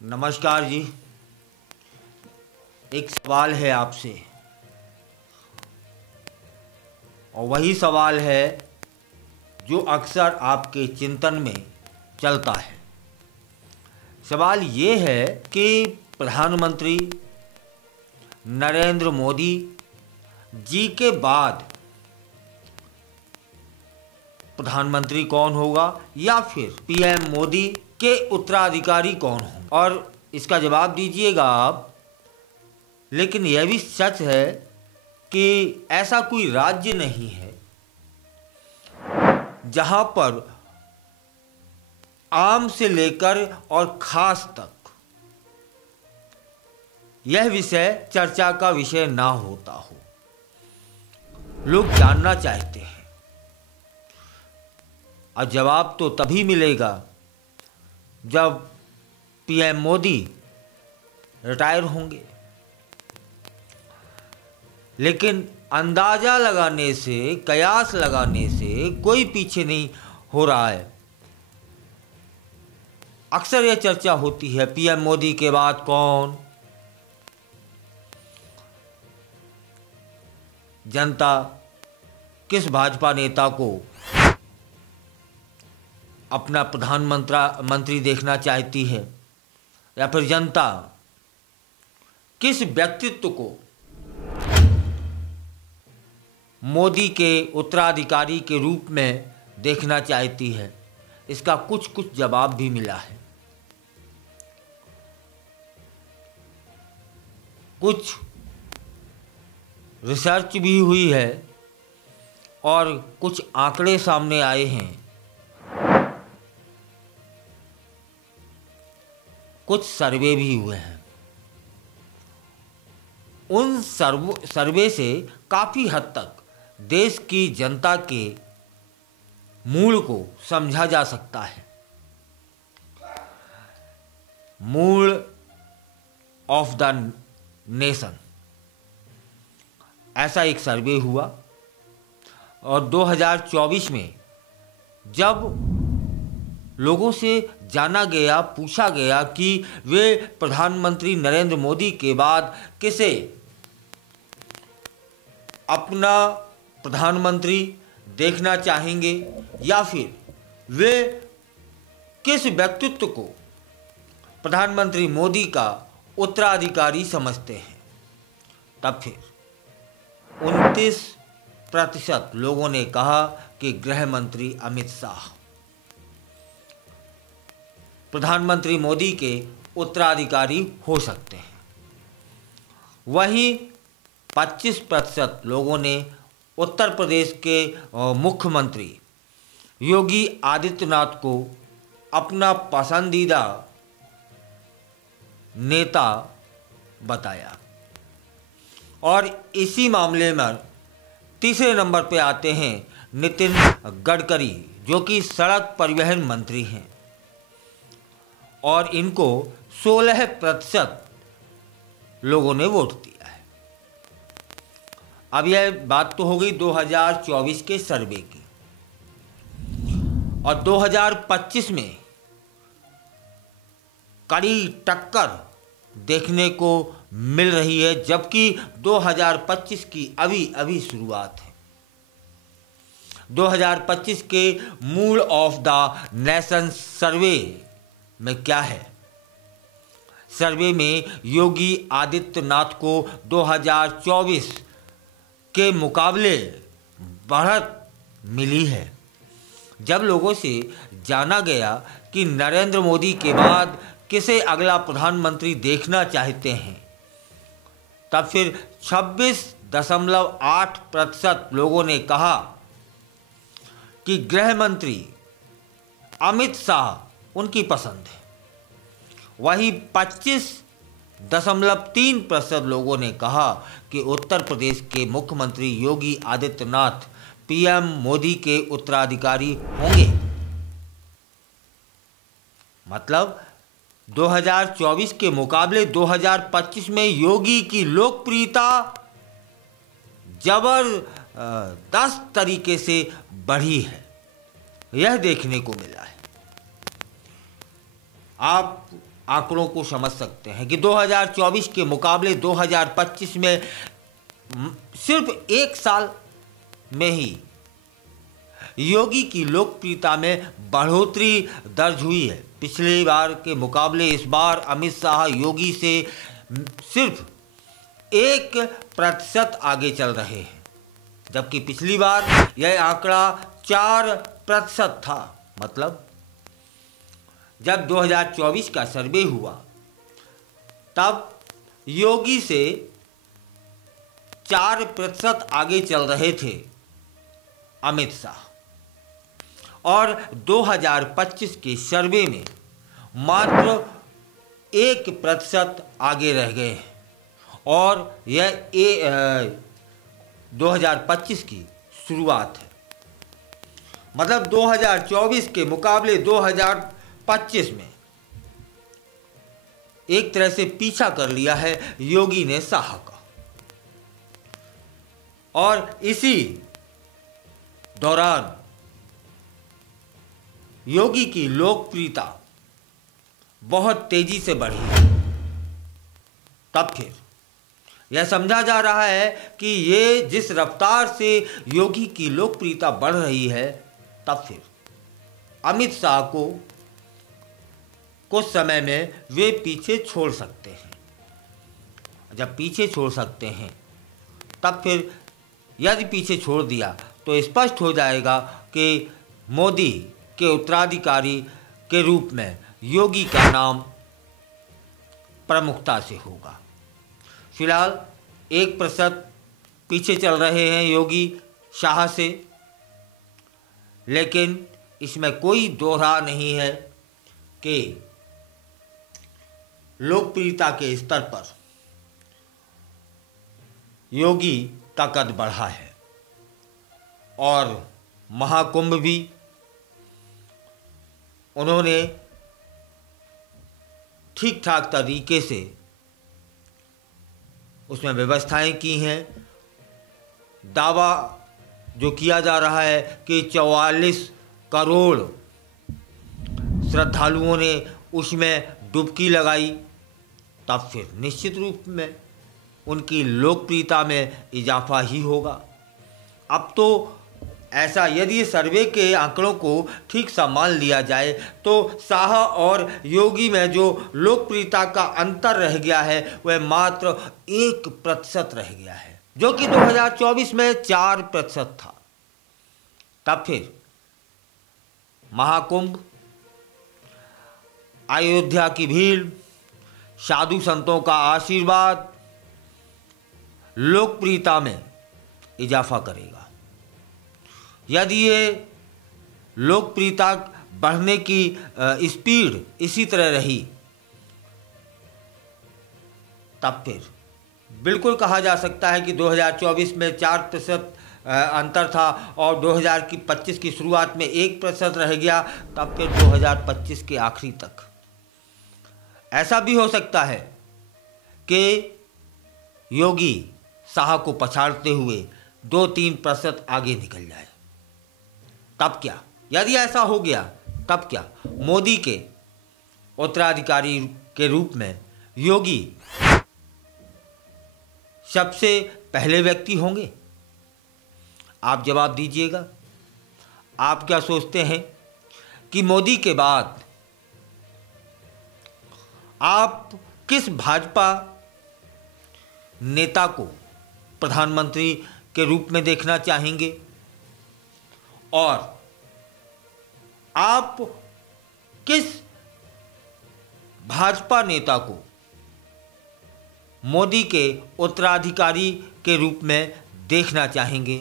नमस्कार जी। एक सवाल है आपसे, और वही सवाल है जो अक्सर आपके चिंतन में चलता है। सवाल ये है कि प्रधानमंत्री नरेंद्र मोदी जी के बाद प्रधानमंत्री कौन होगा, या फिर पीएम मोदी के उत्तराधिकारी कौन होंगे। और इसका जवाब दीजिएगा आप। लेकिन यह भी सच है कि ऐसा कोई राज्य नहीं है जहां पर आम से लेकर और खास तक यह विषय चर्चा का विषय ना होता हो। लोग जानना चाहते हैं, और जवाब तो तभी मिलेगा जब पीएम मोदी रिटायर होंगे। लेकिन अंदाजा लगाने से, कयास लगाने से कोई पीछे नहीं हो रहा है। अक्सर यह चर्चा होती है पीएम मोदी के बाद कौन। जनता किस भाजपा नेता को अपना प्रधानमंत्री देखना चाहती है, या फिर जनता किस व्यक्तित्व को मोदी के उत्तराधिकारी के रूप में देखना चाहती है। इसका कुछ कुछ जवाब भी मिला है। कुछ रिसर्च भी हुई है और कुछ आंकड़े सामने आए हैं। कुछ सर्वे भी हुए हैं। उन सर्वे से काफ़ी हद तक देश की जनता के मूड को समझा जा सकता है। मूड ऑफ द नेशन, ऐसा एक सर्वे हुआ। और 2024 में जब लोगों से जाना गया, पूछा गया कि वे प्रधानमंत्री नरेंद्र मोदी के बाद किसे अपना प्रधानमंत्री देखना चाहेंगे, या फिर वे किस व्यक्तित्व को प्रधानमंत्री मोदी का उत्तराधिकारी समझते हैं, तब फिर 29% लोगों ने कहा कि गृह मंत्री अमित शाह प्रधानमंत्री मोदी के उत्तराधिकारी हो सकते हैं। वहीं 25% लोगों ने उत्तर प्रदेश के मुख्यमंत्री योगी आदित्यनाथ को अपना पसंदीदा नेता बताया। और इसी मामले में तीसरे नंबर पे आते हैं नितिन गडकरी, जो कि सड़क परिवहन मंत्री हैं, और इनको 16% लोगों ने वोट दिया है। अब यह बात तो हो गई 2024 के सर्वे की, और 2025 में कड़ी टक्कर देखने को मिल रही है, जबकि 2025 की अभी शुरुआत है। 2025 के मूड ऑफ द नेशन सर्वे में क्या है? सर्वे में योगी आदित्यनाथ को 2024 के मुकाबले बढ़त मिली है। जब लोगों से जाना गया कि नरेंद्र मोदी के बाद किसे अगला प्रधानमंत्री देखना चाहते हैं, तब फिर 26.8% लोगों ने कहा कि गृह मंत्री अमित शाह उनकी पसंद है। वहीं 25.3% लोगों ने कहा कि उत्तर प्रदेश के मुख्यमंत्री योगी आदित्यनाथ पीएम मोदी के उत्तराधिकारी होंगे। मतलब 2024 के मुकाबले 2025 में योगी की लोकप्रियता जबरदस्त तरीके से बढ़ी है, यह देखने को मिला है। आप आंकड़ों को समझ सकते हैं कि 2024 के मुकाबले 2025 में सिर्फ एक साल में ही योगी की लोकप्रियता में बढ़ोतरी दर्ज हुई है। पिछली बार के मुकाबले इस बार अमित शाह योगी से सिर्फ 1% आगे चल रहे हैं, जबकि पिछली बार यह आंकड़ा 4% था। मतलब जब 2024 का सर्वे हुआ तब योगी से 4% आगे चल रहे थे अमित शाह, और 2025 के सर्वे में मात्र 1% आगे रह गए हैं, और यह 2025 की शुरुआत है। मतलब 2024 के मुकाबले 2025 में एक तरह से पीछा कर लिया है योगी ने शाह का, और इसी दौरान योगी की लोकप्रियता बहुत तेजी से बढ़ी। तब फिर यह समझा जा रहा है कि ये जिस रफ्तार से योगी की लोकप्रियता बढ़ रही है, तब फिर अमित शाह को कुछ समय में वे पीछे छोड़ सकते हैं। जब पीछे छोड़ सकते हैं तब फिर यदि पीछे छोड़ दिया तो स्पष्ट हो जाएगा कि मोदी के उत्तराधिकारी के रूप में योगी का नाम प्रमुखता से होगा। फिलहाल 1% पीछे चल रहे हैं योगी शाह से, लेकिन इसमें कोई दो राह नहीं है कि लोकप्रियता के स्तर पर योगी का कद बढ़ा है, और महाकुंभ भी उन्होंने ठीक ठाक तरीके से उसमें व्यवस्थाएं की हैं। दावा जो किया जा रहा है कि 44 करोड़ श्रद्धालुओं ने उसमें डुबकी लगाई, तब फिर निश्चित रूप में उनकी लोकप्रियता में इजाफा ही होगा। अब तो ऐसा यदि सर्वे के आंकड़ों को ठीक सा मान लिया जाए तो शाह और योगी में जो लोकप्रियता का अंतर रह गया है वह मात्र 1% रह गया है, जो कि 2024 में 4% था। तब फिर महाकुंभ, अयोध्या की भीड़, साधु संतों का आशीर्वाद लोकप्रियता में इजाफा करेगा। यदि ये लोकप्रियता बढ़ने की स्पीड इसी तरह रही, तब फिर बिल्कुल कहा जा सकता है कि 2024 में 4% अंतर था और 2025 की शुरुआत में 1% रह गया, तब फिर 2025 के आखिरी तक ऐसा भी हो सकता है कि योगी शाह को पछाड़ते हुए 2-3% आगे निकल जाए। तब क्या? यदि ऐसा हो गया तब क्या? मोदी के उत्तराधिकारी के रूप में योगी सबसे पहले व्यक्ति होंगे? आप जवाब दीजिएगा। आप क्या सोचते हैं कि मोदी के बाद आप किस भाजपा नेता को प्रधानमंत्री के रूप में देखना चाहेंगे, और आप किस भाजपा नेता को मोदी के उत्तराधिकारी के रूप में देखना चाहेंगे?